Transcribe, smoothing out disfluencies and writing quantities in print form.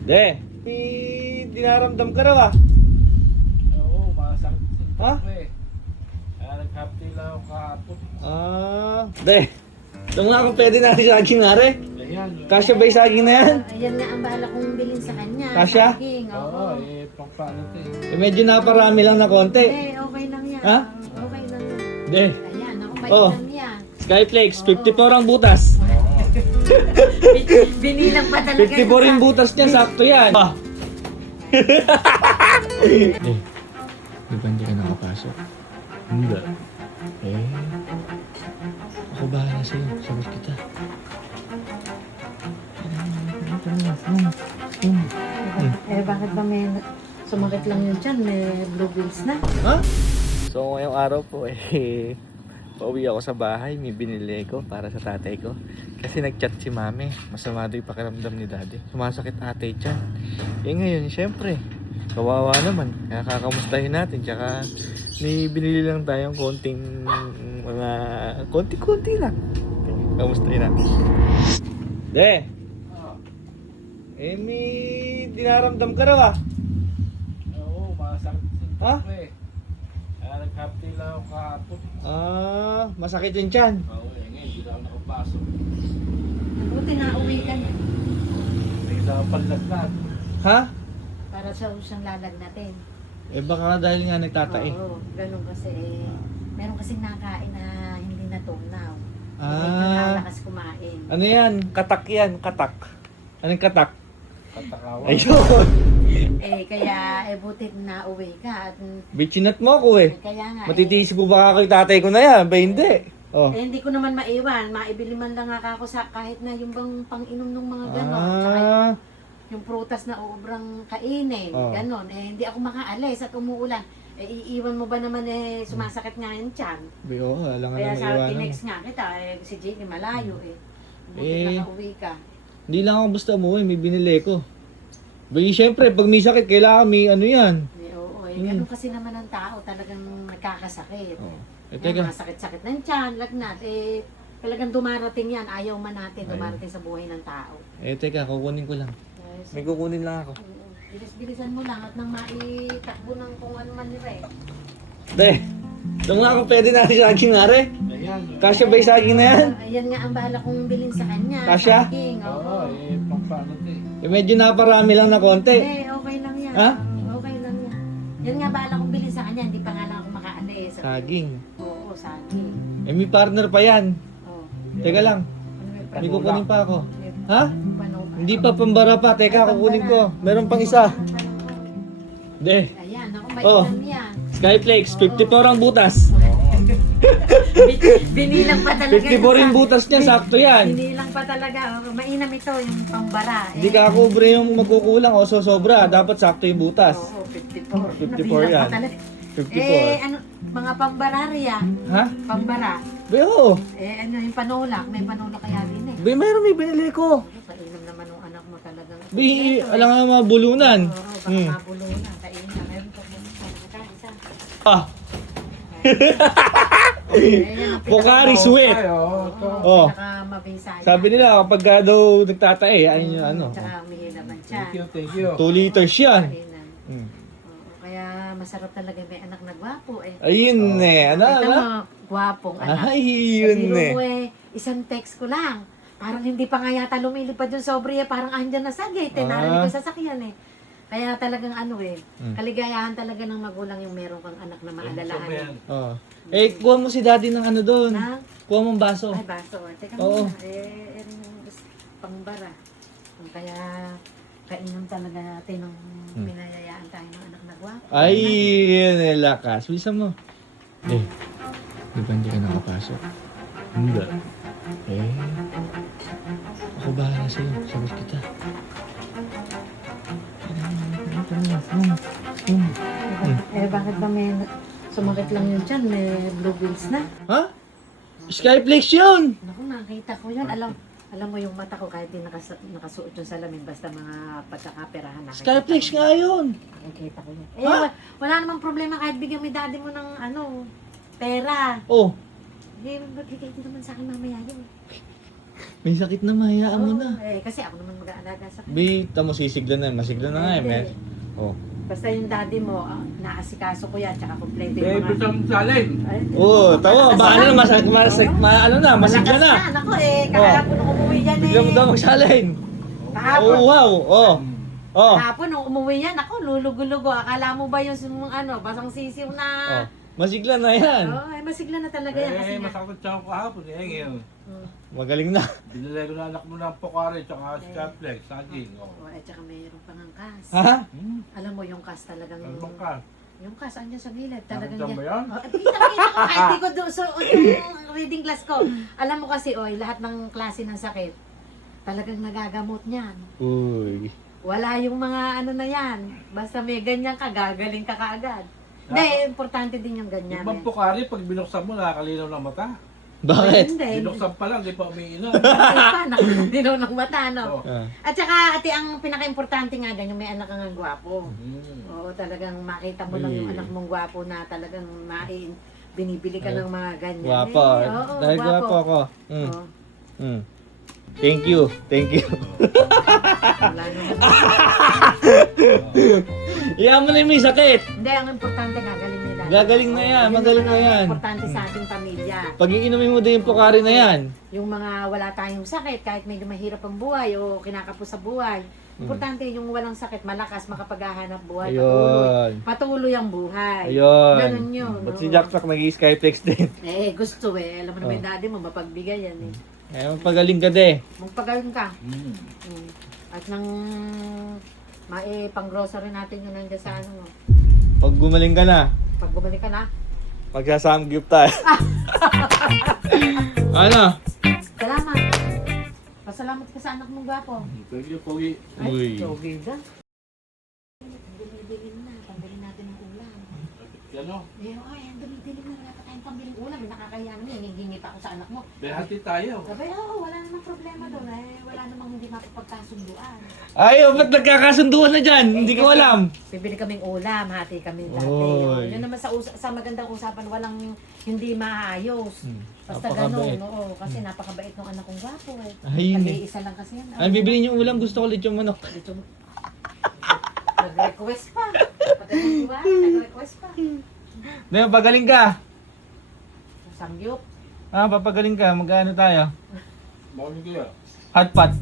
De, dinaramdam ka raw ah. Oo, masakit din Ha? ako eh. Kaya nag-update ako kahapon. De, ito nga kung pwede natin sa saging nare. Ayan. Kasya ba yung saging na yan? Ayan nga ang bala kong bilhin sa kanya. Kasya? Saging, Oo, oo. pang paano ito eh. Medyo naparami lang na konti. Okay lang yan. Ha? Okay lang yan. De, Ayan, ako may Oh. lang yan. Skyflakes, 54 ang butas. Binilang pa talaga. 54 yung butas niya, sakto yan. Ah. Di ba hindi ka nakapasok? Hindi. Ako bahala sa'yo. Sagot kita. Bakit ba may sumakit lang yun dyan? May blue bills na. Ha? So ngayong araw po pauwi ako sa bahay, may binili ko para sa tatay ko. Kasi nag-chat si mami, masama daw yung pakiramdam ni daddy. Sumasakit ate dyan. Ngayon, syempre, kawawa naman. Kaya kakamustahin natin. Tsaka may binili lang tayong konting mga konti-konti lang. Kamustahin natin. De! May dinaramdam ka raw ah. Oo, masakit din Ha? ako eh. Kaya nag-update ako kahapon. Masakit yung tiyan. Oo, ngayon, hindi na ako nakapasok. Buti na uwi ka niya. Nagsapan lagnat. Ha? Para sa usang lalagnatin. Baka dahil nga nagtatae. Oo, ganun kasi meron kasing nakain na hindi natunaw. Hindi Ah. nakalakas kumain. Ano yan? Katak yan, katak. Anong katak? Katakawa. Ayun! Kaya buti na uwi ka. At, Bitchinat mo ako eh. kaya nga. Matitiis ko baka ako yung tatay ko na yan, ba hindi? Oh. Hindi ko naman maiwan. Maibili man lang ako sa kahit na yung bang pang-inom ng mga ganon. Tsaka Ah, yung prutas na ubrang kainin. Oh. Ganon. Hindi ako makaalis at umuulan. Iiwan mo ba naman sumasakit nga yung tiyan? oo, alam nga Kaya naman sa iwanan. tinext nga kita, si Jake malayo Buti Eh. nakauwi ka. Hindi lang ako basta umuwi, may binili ko. Siyempre, pag may sakit, kailangan may ano yan. Oo, ganun kasi naman ang tao, talagang nagkakasakit. Oh. Yan, Teka, mga sakit-sakit ng tiyan, lagnat, talagang dumarating yan. Ayaw man natin dumarating sa buhay ng tao. teka, kukunin ko lang. Yes. May kukunin lang ako. Bilis-bilisan mo lang at nang maitakbo ng kung ano man nila De, ito nga kung pwede natin sa saging nare. Ayan. Kasya ba yung saging na yan? Ayan nga ang bala kong bilhin sa kanya. Kasya? Saging, Oo, pang paano ito eh. Medyo naparami lang na konti. Okay lang yan. Ha? Okay lang yan. Yan nga bala kong bilhin sa kanya, hindi pa nga lang ako makaalis. Saging. Oo, saging. May partner pa yan. Oo. Teka lang, Ano may kukunin pa ako. may Ha? panuka? Hindi pa pambara pa. Teka, kukunin ko. Meron pang isa. De, Ayan, ako may Oh. ilan yan. Skyflakes, 54 ang butas. Binilang pa talaga. 54 yung butas niya, sakto yan. Binilang pa talaga. Mainam ito, yung pambara. Hindi ka kubre yung magkukulang o sobra. Dapat sakto yung butas. Oo, 54. 54 Nabilang yan. pa talaga. 54. Ano, mga pambararya. Ha? Pambara. Beo, Ano yung panulak? May panulak kaya din be, mayroon may binili ko. Kainom naman ng anak mo talagang. Be, alam nga mga bulunan. Oo, baka mabulong na. Kainin na. Meron pa po. Isa. Ah, Ayan, ang Pocari Sweat. Ay, oo, ito. Oh. Pinaka-mabisaya. Sabi nila kapag daw nagtatae, ayun yung ano. Tsaka umihi naman siya. Thank you. 2 liters yan. Kainan. Hmm. Oo, kaya masarap talaga may anak na gwapo Ayun eh. Ano, Kita ano? mo, gwapong anak. Ay, yun Biro eh. mo isang text ko lang. Parang hindi pa nga yata lumilipad yung sobre parang andyan na sa gate narinig ko sa sakyan Kaya talagang kaligayahan talaga ng magulang yung meron kang anak na maalalahanin. Oh. Kuha mo si daddy ng ano doon. Na? Kuha mong baso. Ay, baso. Teka Oo. muna. Rin yung pangbara. Kaya kainom talaga natin ng pinayayaan tayo ng anak na gwapo. Ay, yun eh, lakas. Bisa mo. Di ba hindi ka nakapasok? Hindi. Ako bahala sa'yo. Sagot kita. Bakit ba may sumakit lang yun dyan? May blue bills na. Ha? Skyflakes yun! Naku, nakita ko yun. Alam mo yung mata ko kahit di nakasuot yung salamin basta mga pagkakaperahan nakikita Skyflakes ko. nga yun! Nakikita ko yun. Ha? Wala namang problema kahit bigyan mo yung daddy mo ng pera. Oh, Magbigay din naman sa akin mamaya yun. May sakit na, mahayaan mo na. Kasi ako naman mag-aalaga sa kanya. Bi, tamo sisigla na. Masigla na nga eh, Hindi. men. Oh. Basta yung daddy mo, naasikaso ko yan, tsaka kompleto yung Eh, mga... gusto mong salin. Ay, Oo, tawa. Ano na, ano na, masigla malakas na. Nako kahapon nung umuwi yan Bigyan mo daw magsalin. Kahapon, Oh, wow. Oh. Oh. kahapon nung umuwi yan, ako lulugo-lugo. Akala mo ba yung basang sisiw na... Oh. Masigla na yan. Masigla na talaga yan kasi nga. Masakit siya ako kahapon. Ngayon. Magaling na. Dinalay ko na anak mo ng Pocari tsaka Scaplex, saging. Tsaka mayroon pang ang kas. Ha? Hmm? Alam mo yung kas talagang... Ano bang ka? Yung kas, andyan sa gilid. Talagang Nakita mo yan? Kita ko, hindi ko doon. So, yung reading class ko. Alam mo kasi, lahat ng klase ng sakit, talagang nagagamot niyan. Uy. Wala yung mga ano na yan. Basta may ganyan ka, gagaling ka kaagad. Hindi, importante din yung ganyan. Yung bang Pocari, pag binuksan mo, nakakalinaw ng mata. Bakit? Hindi. Binuksan pa lang, di pa umiinom. Nakakadinaw ng mata, no? Oh. Ah. At saka, ate, ang pinaka-importante nga dyan, yung may anak kang gwapo. Hmm. Oo, talagang makita mo lang yung Uy. anak mong gwapo na talagang binibili ka ng mga ganyan. Guwapa. Oo, Dahil guwapo ako. Mm. Oo. Mm. Thank you. Thank you. Wala naman. Iyan mo na yung may sakit. Hindi, ang importante, gagaling nila. Gagaling na yan, Yun magaling naman na ang yan. importante sa ating pamilya. Pag iinumin mo din yung Pocari na yan. Yung mga wala tayong sakit, kahit medyo mahirap ang buhay o kinakapos sa buhay, importante yung walang sakit, malakas, makapaghahanap buhay, Ayun. patuloy ang buhay. Ayun. Ganun yun. Ba't oo. si Jackpack nag-i-Skyflex din? Gusto Alam mo naman yung daddy mo, mapagbigay yan eh. Eh, magpagaling ka de. Magpagaling ka. Hmm. At nang pang-grocery natin yun nandiyan sa ano mo. Pag gumaling ka na, Pag bumalik ka na, magsasamgyup tayo. Ano? salamat. Pasalamat ka sa anak mong gwapo. Thank you, Pogi. Uy. Ay, okay ka. Dumidilim na, pambilin natin ng ulam. Ano? Ang dumidilim na, wala pa tayong pambiling ulam. Nakakaya naman, hihingi pa ako sa anak mo. Behati tayo. Sabi, wala namang problema doon. Wala namang hindi mapapagkasunduan. Ay, ba't nagkakasunduan na dyan? Hindi ko alam. Bibili kaming ulam, hati kami dati. Oy. Yun naman sa magandang usapan, walang hindi maayos. Basta Napakabait. ganun, oo. Kasi napakabait ng anak kong gwapo eh. Ay, yun eh. Nag-iisa lang kasi yan. Ay, bibili niyo ulam. Gusto ko ulit yung manok. Dito, nag-request pa. Pagkakasiwa, nag-request pa. Ngayon, pagaling ka. Sangyup. Papagaling ka. Mag-ano tayo? Morning kayo. Hot pot.